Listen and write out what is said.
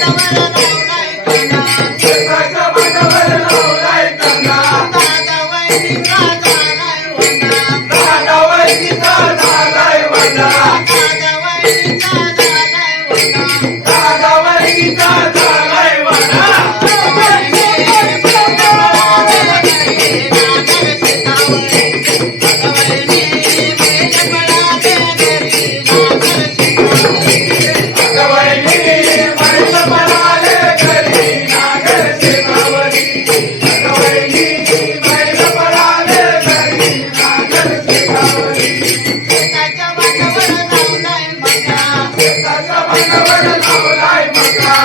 लावलाय தங்கமகன் அவளாய் மக்கா